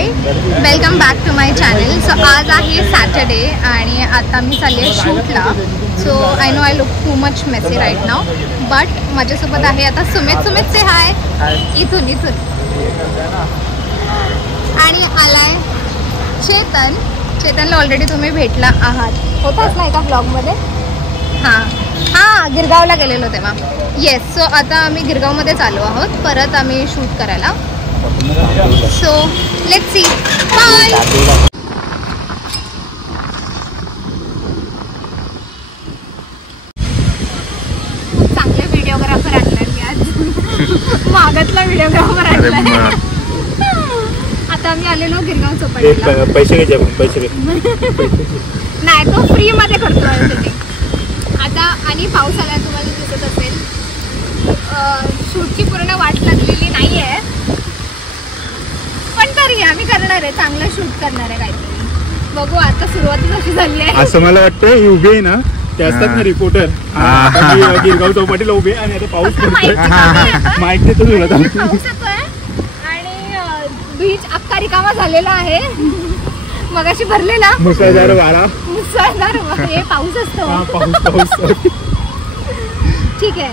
High, welcome back to my channel. So आज आहे Saturday आणि आता मी चालली आहे शूटला. So I know I look too much messy right now, but माझ्यासोबत आहे आता सुमित से हाय इथून आणि आलाय चेतनला ऑलरेडी तुम्ही भेटला आहात, होताच ना एका ब्लॉगमध्ये. हां गिरगावला गेलेलो तेव्हा. येस. सो आता आम्ही गिरगावमध्येच आलो आहोत परत आम्ही शूट करायला. So let's see. बाय. चांगले व्हिडिओग्राफर आणलाय मी आज. मागतला व्हिडिओग्राफर आणलाय. आता आम्ही आलेलो गिरगाव चौपाटीला. पैसे घ्यायचे नाही, तो फ्री मध्ये करतोय शूटिंग आता. आणि पाऊस आला तुम्हाला दिसत असेल. शूटची पूर्ण वाट लागलेली नाही आहे, पण तरी आम्ही करणार आहे, चांगलं शूट करणार आहे काहीतरी. बघू आता सुरुवात कशी झाली आहे. असं मला वाटतं ही उभी आहे ना, ते असतात ना रिपोर्टर, गिरगाव चौपाटीला उभे आणि आता पाऊस पडतोय. माईक देतो तुला. पाऊस येतोय आणि बीच अख्खा रिकामा झालेला आहे. मगाशी भरलेला मुसळधार वारा. हे पाऊस असतो. पाऊस. ठीक आहे,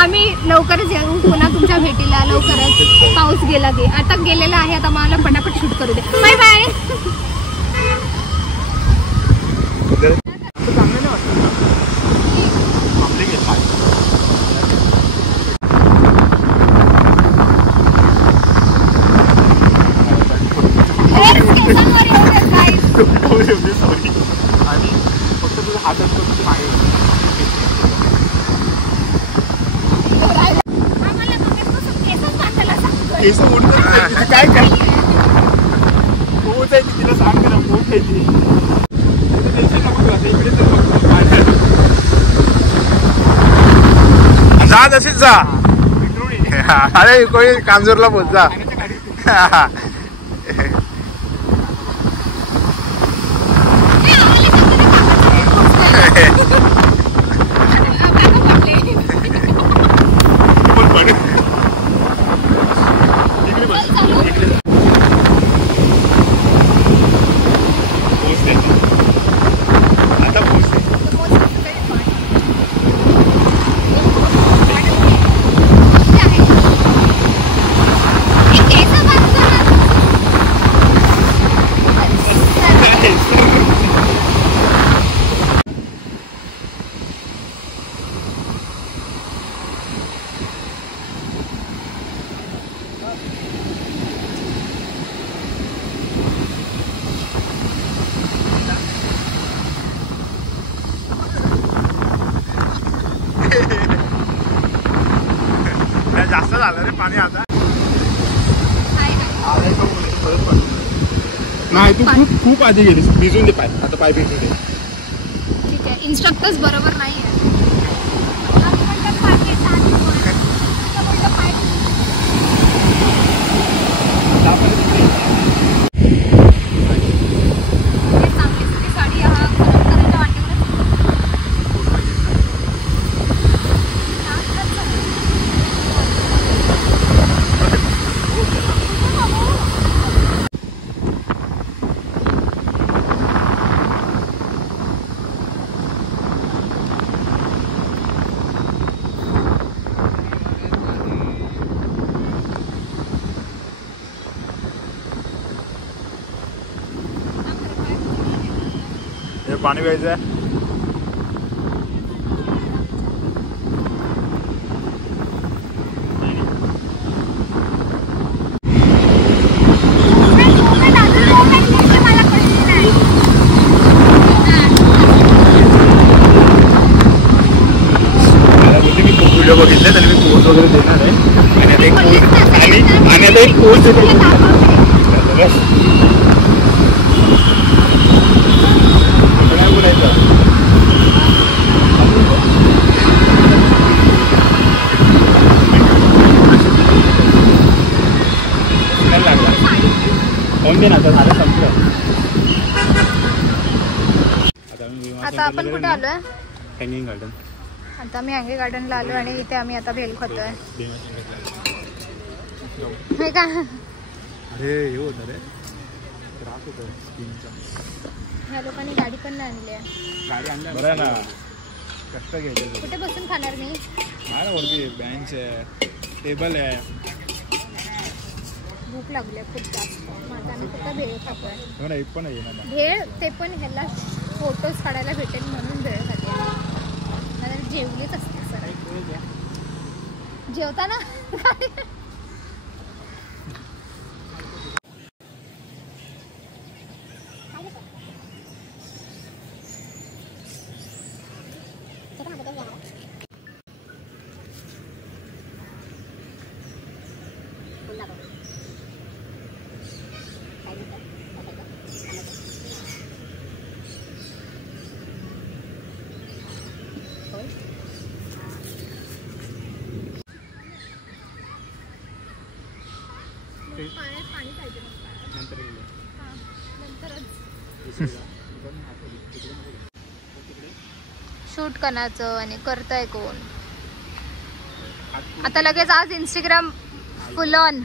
आम्ही लवकरच येऊ पुन्हा तुमच्या भेटीला. लवकरच पाऊस गेला की. आता गेलेला आहे, आता मला पटापट शूट करू दे. Bye bye. काय काय पोच आहे तिला सांग करा. पोच आहे ती जा तशीच जा. अरे कोणी कांजूरला पोच जा. जास्त झालं रे पाणी आता. नाही तू खूप आधी गेलीस. भिजून दे पाय. आता पाय भिजून दे. ठीक आहे. इन्स्ट्रक्टर्स बरोबर नाही आहे. पाणी प्यायचं आहे. मी खूप व्हिडिओ बघितले तर मी पोस्ट वगैरे देणार आहे. आणि आता एक पोस्ट आता आपण कुठे आलोय? Hanging garden. आता आम्ही हँगिंग गार्डनला आलो आणि इथे आम्ही आता भेल खातोय. हे का? अरे हे होतं रे त्रास होतो स्किनचा. ह्या लोकांनी गाडी पण नाही आणली आहे. गाडी आणल्या बरं आहे ना, कष्ट घ्यायचे. कुठे बसून खाणार मी? आहे वरती बेंच आहे, टेबल आहे. भूक लागली आहे खूप जास्त. माझा आम्ही फक्त भेळ खातोय. हो ना, एक पण आहे ना भेळ, ते पण ह्याला फोटोज काढायला भेटेल म्हणून भेळ खाते. मला जेवलीच असते सर. जेवताना पाणी पाहिजे नंतर नंतरच शूट करण्याचं आणि करताय कोण. आता लगेच आज इंस्टाग्राम फुल ऑन.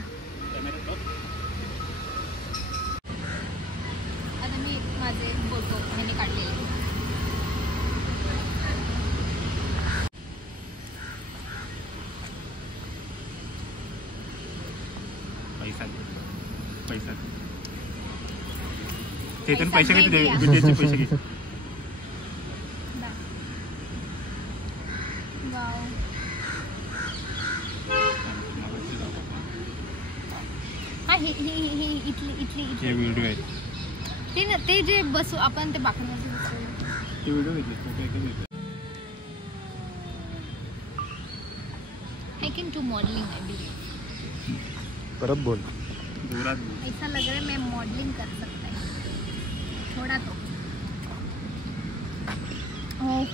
आता मी माझे फोटो ह्याने काढलेले. पैसा चेतन पैसे किती दे, विद्याचे पैसे किती. हा ही ही ही इथली इथली हे व्हिडिओ आहे ते जे बसू आपण ते बाकड्यावरती बसू. ते व्हिडिओ घेतले फोटो एकदम घेतले. I can do modeling, I believe. परत बोल, जोरात बोल. ऐसा लग रहा है मैं मॉडलिंग कर सकता है थोड़ा तो. हो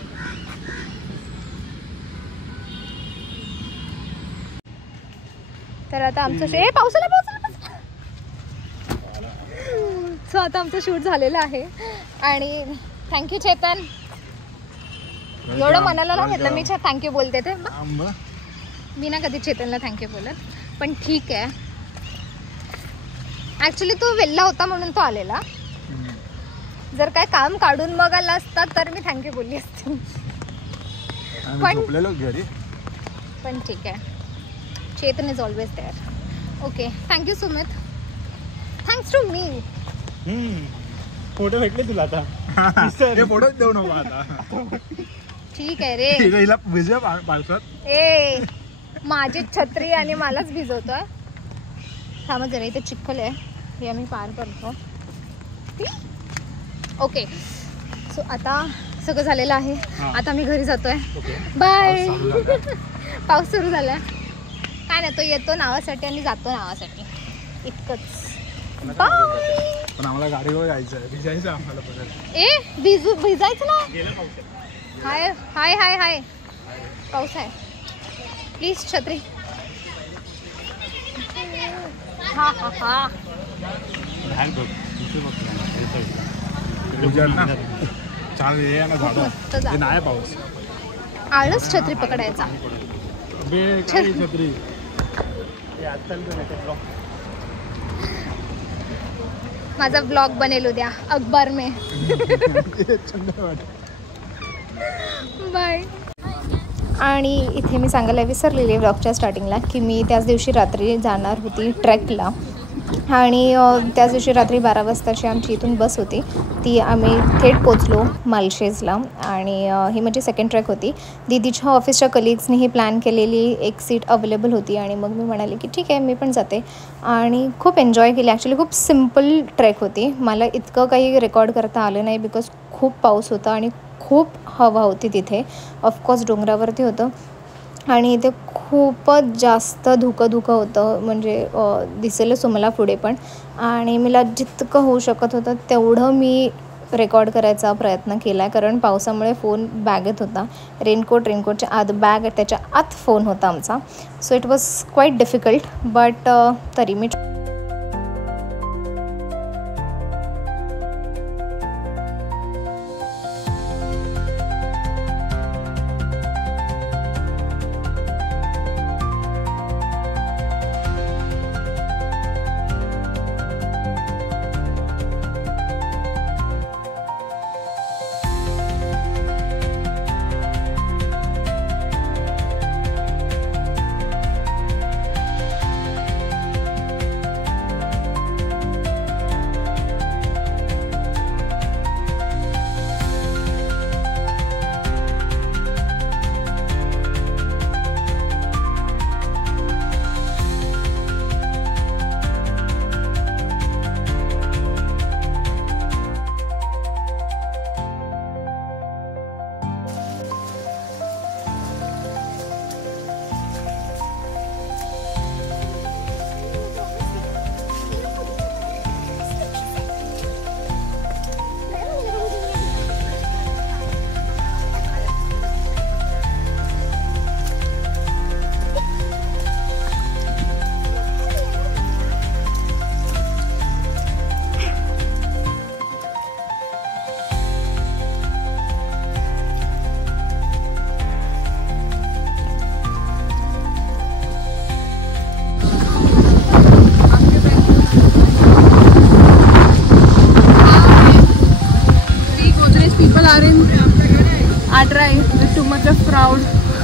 तर आता आमचं पावसाला सो आता आमचं शूट झालेलं आहे. आणि थँक्यू चेतन. एवढं मनाला नाही घेतलं मी. थँक्यू बोलते ते मी ना कधी चेतनला थँक्यू बोलत, पण ठीक आहे. ॲक्च्युली तो वेल्ला होता म्हणून तो आलेला. जर काय काम काढून मग आला असता तर मी थँक्यू बोलली असते. पण ठीक आहे. Chetan is always there. Okay, thank you Sumit. Thanks to me. Photo भेटले तुला आता. फोटोच देऊ नको आता. ठीक आहे रे. पावसात ए माझी छत्री आणि मलाच भिजवतोय. थांबा जरा, इथे चिखल आहे, हे आम्ही पार करतो. ओके, सो आता सगळं झालेलं आहे. आता मी घरी जातोय. बाय. पाऊस सुरू झाला. काय नाही, तो येतो नावासाठी आणि जातो नावासाठी, इतकंच. बाय. पण आम्हाला गाडीवर जायचं, भिजायचं आम्हाला परत. भिजायचं ना. हाय हाय हाय हाय, पाऊस आहे. प्लीज छत्री. हा हा हा. नाही पाऊस. आळस छत्री पकडायचा. छत्री माझा ब्लॉग बनेल उद्या अखबार में. बाय. आणि इथे मी सांगायला विसरलेले व्लॉगच्या स्टार्टिंगला की मी त्याच दिवशी रात्री जाणार होती ट्रेकला. आणि त्याच दिवशी रात्री 12 वाजताची आमची इथून बस होती. ती आम्ही थेट पोचलो मालशेजला. आणि ही माझी सेकंड ट्रॅक होती. दीदीच्या ऑफिसच्या कलिग्सनी ही प्लॅन केलेली एक सीट अवेलेबल होती. आणि मग मी म्हणाले की ठीक आहे, मी पण जाते. आणि खूप एन्जॉय केली. ॲक्च्युली खूप सिम्पल ट्रेक होती. मला इतकं काही रेकॉर्ड करता आलं नाही बिकॉज खूप पाऊस होता आणि खूप हवा होती तिथे. ऑफकोर्स डोंगरावरती होतं आणि इथे खूपच जास्त धुकं होतं. म्हणजे दिसेलच तुम्हाला पुढे पण. आणि मला जितकं होऊ शकत होतं तेवढं मी रेकॉर्ड करायचा प्रयत्न केला आहे. कारण पावसामुळे फोन बॅगेत होता. रेनकोटच्या आत बॅग, त्याच्या आत फोन होता आमचा. So it was quite difficult. But तरी मी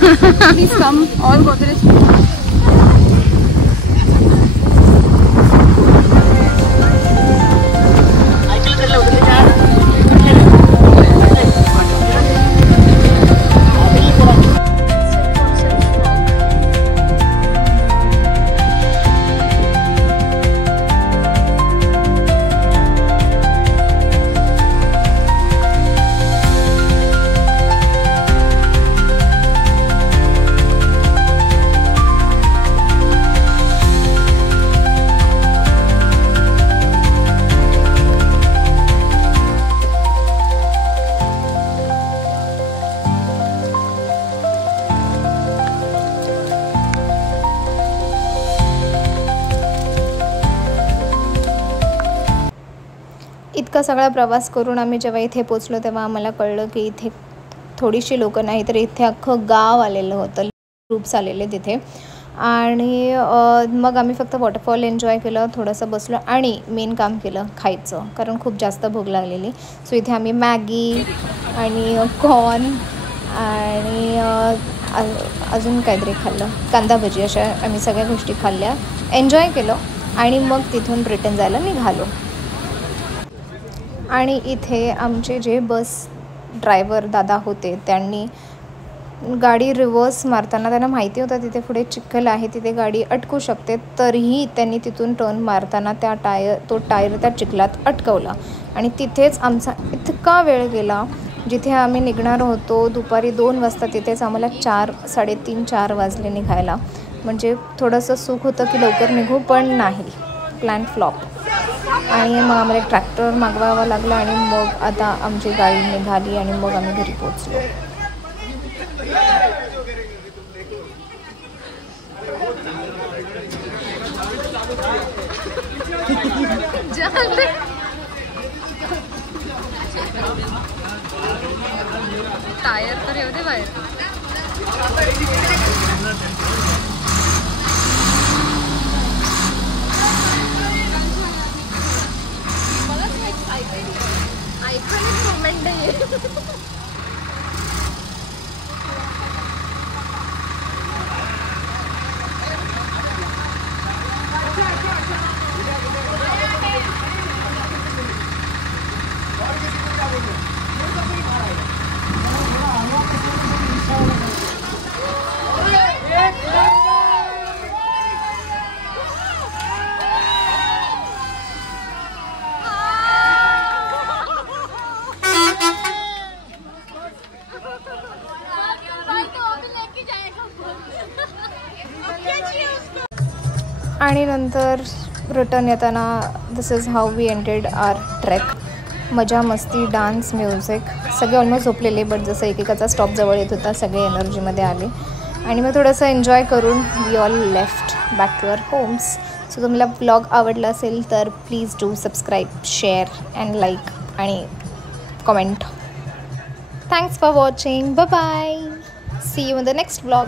Please come, all Godrej. इतका सगळा प्रवास करून आम्ही जेव्हा इथे पोचलो तेव्हा आम्हाला कळलं की इथे थोडीशी लोकं नाही तर इथे अख्खं गाव आलेलं होतं, ग्रुप्स आलेले तिथे. आणि मग आम्ही फक्त वॉटरफॉल एन्जॉय केलं, थोडंसं बसलो आणि मेन काम केलं खायचं, कारण खूप जास्त भूक लागलेली. सो इथे आम्ही मॅगी आणि कॉर्न आणि अजून काहीतरी खाल्लं, कांदा भजी, अशा आम्ही सगळ्या गोष्टी खाल्ल्या, एन्जॉय केलं आणि मग तिथून रिटर्न जायला निघालो. आणि इथे आमचे जे बस ड्रायव्हर दादा होते त्यांनी गाडी रिव्हर्स मारताना त्यांना माहिती होतं तिथे पुढे चिखल आहे, तिथे गाडी अटकू शकते, तरीही त्यांनी तिथून टर्न मारताना तो टायर त्या चिखलात अटकवला. आणि तिथेच आमचा इतका वेळ गेला. जिथे आम्ही निघणार होतो दुपारी 2 वाजता, तिथेच आम्हाला 3:30-4 वाजले निघायला. म्हणजे थोडंसं सुख होतं की लवकर निघू, पण नाही, प्लॅन फ्लॉप. आणि मग आम्हाला एक ट्रॅक्टर मागवावा लागला आणि मग आता आमची गाडी निघाली आणि मग आम्ही घरी पोचलो. टायर तर येऊ दे बाहेर. आयकॉनिक मोमेंट आहे. आणि नंतर रिटर्न येताना this is how we ended our trek. मजा मस्ती, डान्स, म्युझिक, सगळे ऑलमोस्ट झोपलेले, बट जसं एकेकाचा स्टॉप जवळ येत होता सगळे एनर्जीमध्ये आले आणि मग थोडंसं एन्जॉय करून we all left back to our homes. So तुम्हाला ब्लॉग आवडला असेल तर please do subscribe, share and like आणि comment. Thanks for watching. Bye bye. See you in the next blog.